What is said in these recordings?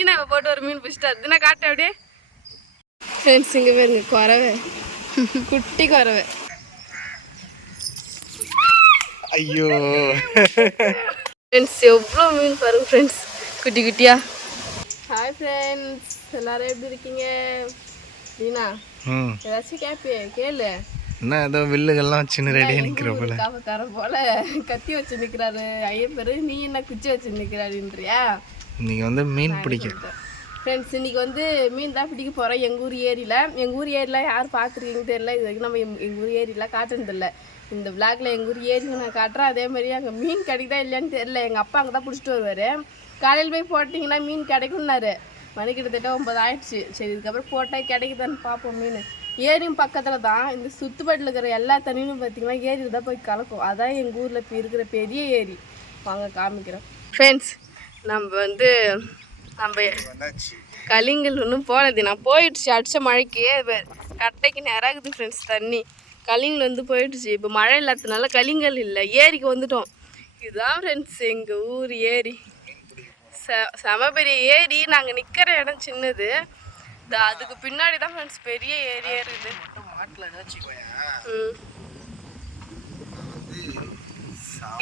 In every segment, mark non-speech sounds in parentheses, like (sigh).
தீனாவை போட்டு ஒரு மீன் பிடிச்சிட்டாரு தினா காட்டு அப்படியே. ஃப்ரெண்ட்ஸ் இங்கே பாருங்க குறவை. குட்டி குறவை. ஐயோ. ஃப்ரெண்ட்ஸ் எவ்வளோ மீன் பாருங்க ஃப்ரெண்ட்ஸ் குட்டி குட்டியா. ஹாய் ஃப்ரெண்ட்ஸ் எல்லாரும் எப்படி இருக்கீங்க? தீனா ஏதாச்சும் கேப்பியே? கேளு. என்ன ஏதோ வில்லுகள்லாம் வச்சுன்னு ரெடியாக நிற்கிற போல. காவக்காரன் போல. கத்தி வச்சு நிக்கிறாரு. ஐயப்பரு நீ என்ன குச்சி வச்சு நிக்கிறாருன்றியா? இன்னைக்கு வந்து மீன் பிடிக்க ஃப்ரெண்ட்ஸ் இன்னைக்கு வந்து மீன் தான் பிடிக்க போகிறோம் எங்கள் ஊர் ஏரியில். எங்கள் ஊர் ஏரியில் யார் பார்த்துருக்கீங்கன்னு தெரியல. இது வரைக்கும் நம்ம எங்க- எங்கள் ஊர் ஏரியில் காட்டுனதில்ல இந்த விளாக்ல எங்கள் ஊர் ஏரி நான் காட்டுறேன். அதே மாதிரி அங்கே மீன் கிடைக்குதா இல்லையான்னு தெரியல. எங்கள் அப்பா அங்கே தான் பிடிச்சிட்டு வருவார். காலையில் போய் போட்டிங்கன்னா மீன் கிடைக்கும்னாரு. மணி கிட்டத்தட்ட ஒன்பது ஆயிடுச்சு சரி இதுக்கப்புறம் போட்டால் கிடைக்குதான்னு பார்ப்போம் மீன். ஏரியும் பக்கத்தில் தான். இந்த சுத்துப்பட்டில் இருக்கிற எல்லா தண்ணியும் பார்த்தீங்கன்னா ஏரியில் தான் போய் கலக்கும். அதான் எங்கள் ஊரில் இப்போ இருக்கிற பெரிய ஏரி. வாங்க காமிக்கிறேன். ஃப்ரெண்ட்ஸ் நம்ம வந்து நம்ம கலிங்கல் ஒன்றும் போனது. நான் போயிடுச்சு அடித்த மழைக்கு. கட்டைக்கு நிறகுது ஃப்ரெண்ட்ஸ் தண்ணி. கலிங்கல் வந்து போயிடுச்சு. இப்போ மழை இல்லாததுனால கலிங்கல் இல்லை. ஏரிக்கு வந்துட்டோம். இதுதான் ஃப்ரெண்ட்ஸ் எங்கள் ஊர் ஏரி. ச செம பெரிய ஏரி. நாங்கள் நிற்கிற இடம் சின்னது. இந்த அதுக்கு பின்னாடி தான் ஃப்ரெண்ட்ஸ் பெரிய ஏரியா இருக்குது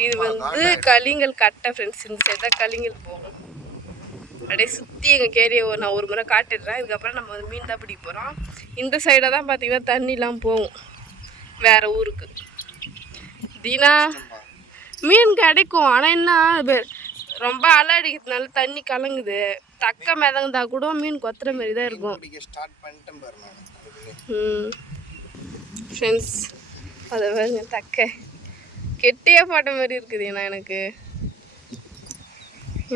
இது வந்து கலிங்கல் கட்டை ஃப்ரெண்ட்ஸ் இந்த சைடு தான் கலிங்கல் போகும் அப்படியே சுற்றி எங்கள் கேரியை நான் ஒரு முறை காட்டிடுறேன். இதுக்கப்புறம் நம்ம வந்து மீன் தான் பிடிக்க போகிறோம் இந்த சைடாக தான் பார்த்தீங்கன்னா தண்ணிலாம் போகும். வேற ஊருக்கு. தீனா மீன் கிடைக்கும். ஆனால் என்ன ரொம்ப அலை அடிக்கிறதுனால தண்ணி கலங்குது. தக்க மிதங்குதா கூட மீன் கொத்துற மாதிரி தான் இருக்கும். ஃப்ரெண்ட்ஸ் அதை பாருங்க தக்க. கெட்டியாக போட்ட மாதிரி இருக்குதுண்ணா எனக்கு.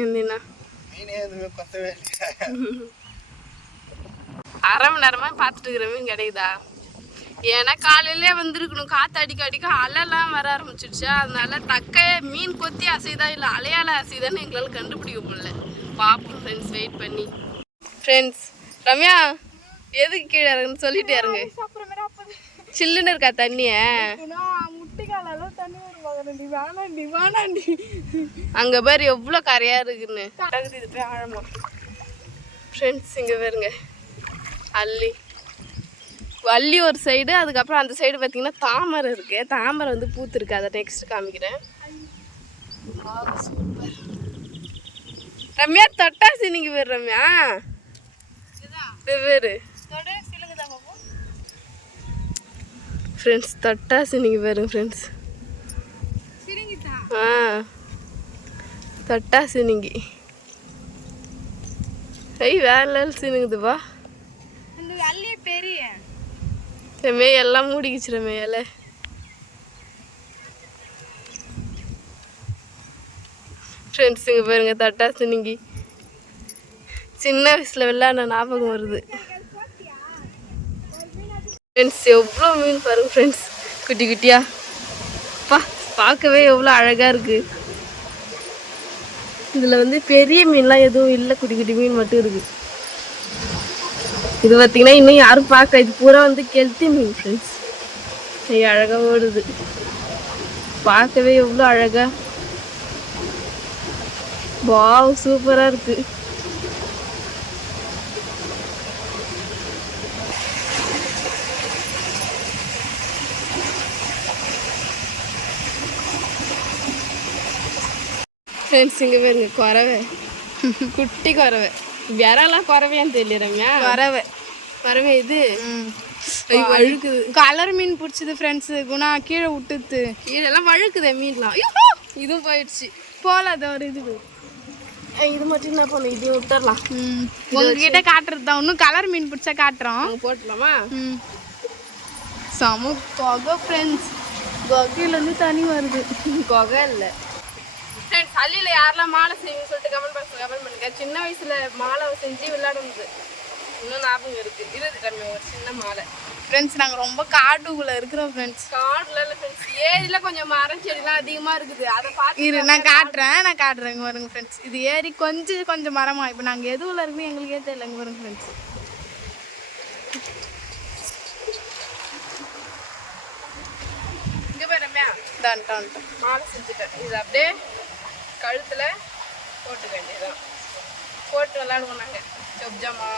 என்னண்ணா அரை மணி நேரமாக பார்த்துட்டு இருக்கிற மீன் கிடைக்குதா? ஏன்னா காலையிலே வந்திருக்கணும். காற்று அடிக்க அடிக்க அலைலாம் வர ஆரம்பிச்சிடுச்சு. அதனால தக்க மீன் கொத்தி அசைதா இல்லை அலையால அசைதான்னு எங்களால் கண்டுபிடிக்க முடியல. பார்ப்போம் ஃப்ரெண்ட்ஸ் வெயிட் பண்ணி. ஃப்ரெண்ட்ஸ் ரம்யா எதுக்கு கீழே இறங்குன்னு சொல்லிட்டு இறங்கு சில்லுன்னு இருக்கா தண்ணிய? அங்க பாரு எவ்வளோ கரையா இருக்குன்னு. இது போய் ஆழமா. ஃப்ரெண்ட்ஸ் இங்க பாருங்க. அல்லி வள்ளி ஒரு சைடு அதுக்கப்புறம் அந்த சைடு பார்த்தீங்கன்னா தாமரை இருக்கு. தாமரை வந்து பூத்துருக்கு. அதை நெக்ஸ்ட் காமிக்கிறேன். ரம்யா தொட்டாசி நீங்க பேர் ரம்யா? வெவ்வேறு ஃப்ரெண்ட்ஸ் தொட்டாசி நீங்க பாருங்க ஃப்ரெண்ட்ஸ் ஆ. தொட்டாசி நீங்க ஐய் வேற லெவல் சினுங்குதுப்பா ரமே எல்லாம் மூடிக்கிச்சு ரமே இலை. ஃப்ரெண்ட்ஸ் இங்கே பாருங்க தட்டாசு நீங்கி சின்ன வயசில் விளையாட ஞாபகம் வருது. ஃப்ரெண்ட்ஸ் எவ்வளோ மீன் பாருங்க ஃப்ரெண்ட்ஸ் குட்டி குட்டியா. பா. பார்க்கவே எவ்வளோ அழகாக இருக்குது இதில் வந்து பெரிய மீன்லாம் எதுவும் இல்லை குட்டி குட்டி மீன் மட்டும் இருக்குது இது பார்த்திங்கன்னா இன்னும் யாரும் பார்க்க இது பூரா வந்து கெல்த்தி மீன் ஃப்ரெண்ட்ஸ் அழகாக ஓடுது. பார்க்கவே எவ்வளோ அழகாக வாவ் சூப்பராக இருக்குது ஃப்ரெண்ட்ஸ் இங்கே பாருங்க குறவை. குட்டி குறவை. விரலாம் குறவையான்னு தெரியல ரம்யா வரவை குறவை இது. வழுக்குது கலர் மீன் பிடிச்சது ஃப்ரெண்ட்ஸு குணா கீழே விட்டுது இதெல்லாம் வழுக்குதே மீன்லாம். இதுவும் போயிடுச்சு. போல அது ஒரு இது இது மட்டும் என்ன பண்ணும் இதையும் விட்டுறலாம். உங்ககிட்ட காட்டுறது தான். இன்னும் கலர் மீன் பிடிச்சா காட்டுறோம். அங்கே போட்டுடலாமா? ம். செம கொகை ஃப்ரெண்ட்ஸ் கொகையிலேருந்து தண்ணி வருது. கொகை இல்லை. சளியில் யாரெல்லாம் மாலை செய்யுங்க சொல்லிட்டு கமெண்ட் பாக்ஸில் கமெண்ட் பண்ணுங்க. சின்ன வயசில் மாலை செஞ்சு விளையாடுனது. இன்னும் ஞாபகம் இருக்கு. இது ரம்யா ஒரு சின்ன மாலை. ஃப்ரெண்ட்ஸ் நாங்கள் ரொம்ப காட்டுக்குள்ளே இருக்கிறோம் ஃப்ரெண்ட்ஸ் காடுல இல்லை ஃப்ரெண்ட்ஸ் ஏரியில கொஞ்சம் மரம் செடிலாம் அதிகமாக இருக்குது. அதை பார்த்து இரு நான் காட்டுறேன் நான் காட்டுறேன். இங்க வருங்க ஃப்ரெண்ட்ஸ் இது ஏறி கொஞ்சம் கொஞ்சம் மரமா. இப்போ நாங்கள் எதுவில் இருக்குன்னு எங்களுக்கே தெரியல. இங்க வருங்க ஃப்ரெண்ட்ஸ் இங்கே போய் ரம்யா. டான். மாலை செஞ்சுட்டேன். இது அப்படியே கழுத்தில் போட்டுக்க வேண்டியதுதான். போட்டு விளாடுவோம் நாங்கள் சொப்ஜாமா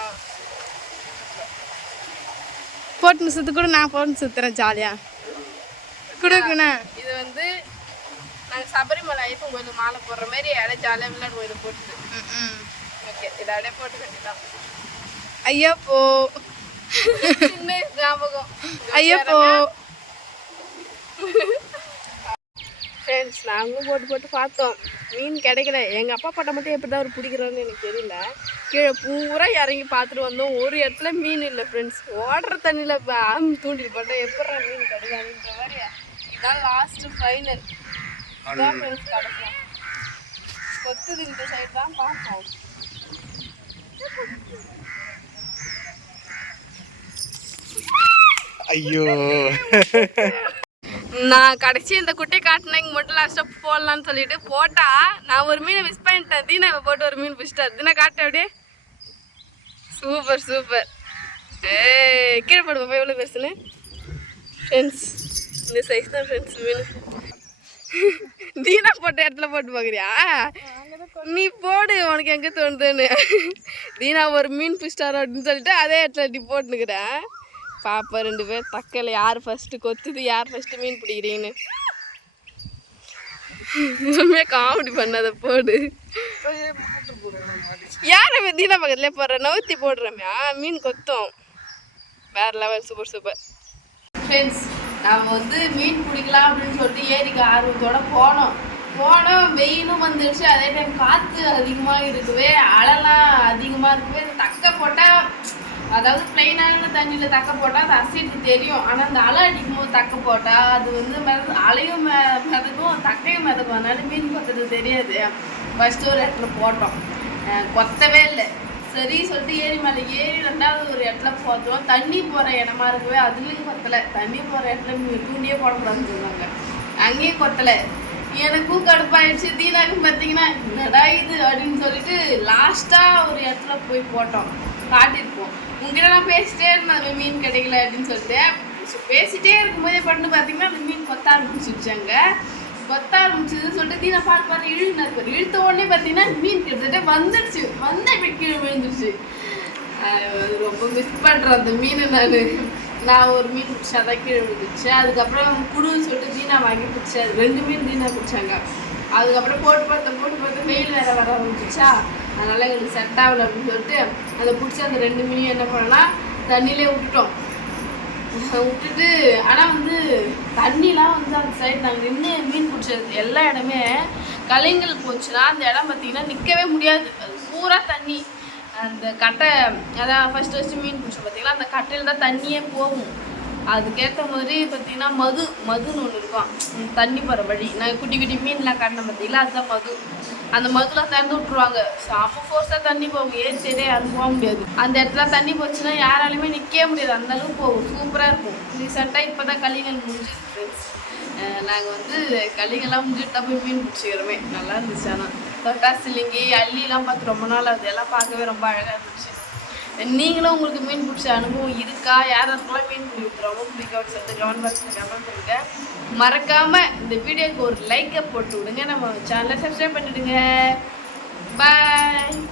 போட்டு சுத்து கூட நான் போட்டு சுத்துறேன் ஜாலியா. கொடுக்குண்ணா இது வந்து நாங்கள் சபரிமலை ஐயப்பன் கோயிலுக்கு மாலை போடுற மாதிரி அப்படியே ஜாலியாக விளையாடுவோம் இதை போட்டு ஓகே இதை அப்படியே போட்டு கட்டிடலாம் ஐயப்போ. (laughs) சின்ன ஞாபகம். ஐயப்போ. ஃப்ரெண்ட்ஸ் நாங்களும் போட்டு போட்டு பார்த்தோம். மீன் கிடைக்கல. எங்கள் அப்பா பட்டம் மட்டும் எப்படி தான் அவர் பிடிக்கிறான்னு எனக்கு தெரியல. கீழே பூரா இறங்கி பார்த்துட்டு வந்தோம். ஒரு இடத்துல மீன் இல்லை ஃப்ரெண்ட்ஸ் ஓடுற தண்ணியில் தூண்டில் போட்டால் எப்படா மீன் கிடைக்காதுன்ற மாதிரி. இதான் லாஸ்ட்டு ஃபைனல் இதான் ஃப்ரெண்ட்ஸ் கிடைக்கும் கொத்துது இந்த சைடு தான் பார்ப்போம் ஐயோ. (laughs) நான் கடைசி இந்த குட்டி காட்டினங்க மட்டும் லாஸ்ட்டாக போடலான்னு சொல்லிட்டு போட்டால் நான் ஒரு மீனை மிஸ் பண்ணிட்டேன். தீனா போட்டு ஒரு மீன் பிடிச்சிட்டா. தீனா காட்டு அப்படியே. சூப்பர் சூப்பர் ஏ கீழே போடுவோம் எவ்வளோ பெருசுன்னு? ஃப்ரெண்ட்ஸ் இந்த சைஸ் தான் ஃப்ரெண்ட்ஸ் மீன். தீனா போட்ட இடத்துல போட்டு பார்க்குறியா நீ போடு உனக்கு எங்கே தோணுதுன்னு. தீனா ஒரு மீன் பிடிச்சிட்டாரோ அப்படின்னு சொல்லிட்டு அதே இடத்துல நீ போட்டுனுக்குறேன் பாப்பா ரெண்டு பேர் தக்கல. யார் ஃபர்ஸ்ட் கொத்துது யார் ஃபர்ஸ்ட் மீன் பிடிக்கிறீங்கன்னு உண்மையாக காமெடி பண்ணாத போடு. யாரை தீனா பக்கத்துல போடுற? நவுத்தி போடுறோம்யா மீன் கொத்தும். வேற லெவல் சூப்பர் சூப்பர் ஃப்ரெண்ட்ஸ் நம்ம வந்து மீன் பிடிக்கலாம் அப்படின்னு சொல்லிட்டு ஏரிக்கு ஆர்வத்தோட போனோம். போனோம் வெயிலும் வந்துடுச்சு அதே டைம் காற்று அதிகமாக இருக்குவே அலைலாம் அதிகமாக இருக்குவே. தக்க போட்டால் அதாவது பிளைனான தண்ணியில் தக்க போட்டால் அது அசிட்டு தெரியும். ஆனால் அந்த அலை அடிக்கும் போது தக்க போட்டால் அது வந்து மித அலையும் மெ மிதக்கும் தக்கையும் மிதக்கும் அதனால மீன் கொத்துறது தெரியாது. ஃபஸ்ட்டு ஒரு இடத்துல போட்டோம். கொத்தவே இல்லை. சரி சொல்லிட்டு ஏரி மேலே ஏறி ரெண்டாவது ஒரு இடத்துல போத்தோம் தண்ணி போகிற இடமா இருக்கவே அதுலேயும் கொத்தலை. தண்ணி போகிற இடத்துல நீங்க தூண்டியே போடக்கூடாதுன்னு சொன்னாங்க அங்கேயும் கொத்தலை. எனக்கும் கடுப்பாயிடுச்சு. தீனாக்கும் பார்த்தீங்கன்னா என்னடா இது அப்படின்னு சொல்லிட்டு லாஸ்ட்டாக ஒரு இடத்துல போய் போட்டோம். காட்டிட்டு உங்ககிட்ட நான் பேசிட்டே இருந்தேன் மீன் கிடைக்கல அப்படின்னு சொல்லிட்டு. பேசிட்டே இருக்கும்போதே பண்ணு பார்த்தீங்கன்னா அந்த மீன் கொத்த ஆரம்பிச்சிருச்சாங்க கொத்த ஆரம்பிச்சதுன்னு சொல்லிட்டு தீனா பார்த்து பார்த்து இழுனாரு இழுத்த உடனே பார்த்தீங்கன்னா மீன் கிட்டத்தட்ட வந்துடுச்சு வந்து இப்படி கீழே விழுந்துருச்சு. அது ரொம்ப மிஸ் பண்ணுறேன் அந்த மீனை நான். நான் ஒரு மீன் பிடிச்சா தான் கீழே விழுந்துச்சு. அதுக்கப்புறம் குடுன்னு சொல்லிட்டு தீனா வாங்கி பிடிச்சா ரெண்டு மீன் தீனா பிடிச்சாங்க. அதுக்கப்புறம் போட்டு பார்த்தேன் போட்டு பார்த்து வெயில் வேற வர ஆரம்பிச்சிச்சா அதனால எங்களுக்கு செட் ஆகல அப்படின்னு சொல்லிட்டு அதை பிடிச்ச அந்த ரெண்டு மீனையும் என்ன பண்ணோம்னா தண்ணியிலே விட்டுட்டோம். விட்டுட்டு ஆனால் வந்து தண்ணிலாம் வந்து அந்த சைடு நாங்கள் நின்று மீன் பிடிச்சது எல்லா இடமே கலைங்கள் போச்சுன்னா அந்த இடம் பார்த்தீங்கன்னா நிற்கவே முடியாது. அது பூரா தண்ணி. அந்த கட்டை அதான் ஃபஸ்ட்டு ஃபஸ்ட்டு மீன் பிடிச்சோம் பார்த்திங்கன்னா அந்த கட்டையில் தான் தண்ணியே போகும். அதுக்கேற்ற மாதிரி பார்த்தீங்கன்னா மது மதுன்னு ஒன்று இருக்கும். தண்ணி போகிற வழி. நாங்கள் குட்டி குட்டி மீன்லாம் காட்டினோம் பார்த்தீங்களா அதுதான் மது. அந்த மதுலாம் திறந்து விட்ருவாங்க செம்ம ஃபோர்ஸாக தண்ணி போகும் ஏறி சரியே யாரும் போக முடியாது. அந்த இடத்துல தண்ணி போச்சுன்னா யாராலுமே நிற்கவே முடியாது. அந்த அளவுக்கு போகும். சூப்பராக இருக்கும். ரீசெண்டாக இப்போ தான் களிகள் முடிஞ்சுது ஃப்ரெண்ட்ஸ் நாங்கள் வந்து களிகள்லாம் முடிஞ்சுட்டு தான் போய் மீன் பிடிச்சிக்கிறோமே. நல்லா இருந்துச்சு. ஆனால் தொட்டா சிலிங்கி அள்ளிலாம் பார்த்து ரொம்ப நாள் அது எல்லாம் பார்க்கவே ரொம்ப அழகாக இருந்துச்சு. நீங்களும் உங்களுக்கு மீன் பிடிச்ச அனுபவம் இருக்கா? யார் யாருக்கெல்லாம் மீன் பிடிக்க ரொம்ப பிடிக்கும் சொல்லிட்டு கமெண்ட் பாக்ஸில் கமெண்ட் பண்ணுங்க. மறக்காம இந்த வீடியோக்கு ஒரு லைக்கை போட்டு விடுங்க. நம்ம சேனலை சப்ஸ்கிரைப் பண்ணிடுங்க. பாய்